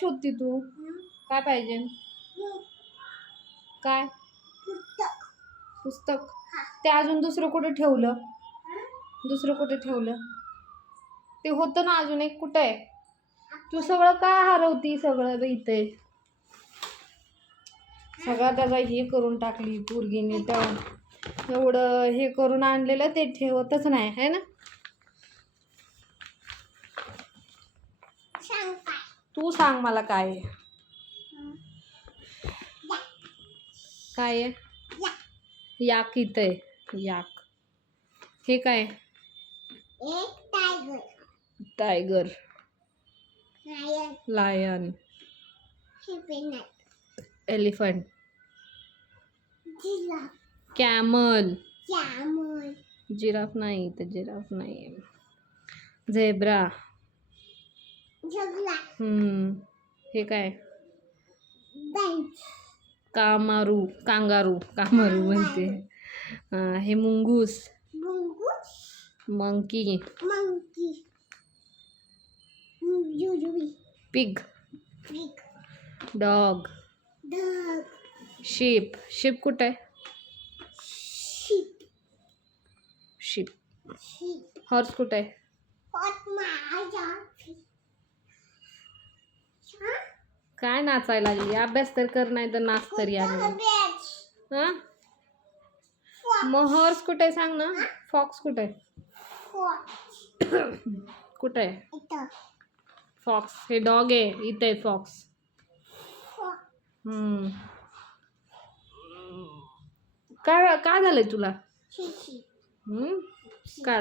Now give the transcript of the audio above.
शोधती तू? काय पाहिजे? काय? पुस्तक. ते अजून दुसरं कुठे ठेवलं? दुसरं कुठे ठेवलं? ते होतं ना अजून एक. कुठं आहे? तू सगळं काय हरवती सगळं इथे? सगळं त्याचा हे करून टाकली पोरगीने त्या एवढं हे करून आणलेलं ते ठेवतच नाही है ना? तू सांग मला काय आहे. काय आहे? याक इथं आहे. याक. हे काय tiger tiger. Lion. Elephant. Camel. Giraffe नाही तर जिराफ नाही झेब्रा. हम्म. हे काय? कामारू कांगारू कामारू म्हणते. हे मुंगूस. Monkey. Pig. Dog. Dog. Sheep. Sheep कुठं आहे? शिप. हॉर्स कुठं आहे? काय नाचायला लागली? अभ्यास तर कर नाही तर नाच तरी हा? मग हॉर्स कुठे सांग ना? फॉक्स कुठे कुठे फॉक्स हे डॉग आहे. इथे आहे फॉक्स काय काय झालंय तुला? काय?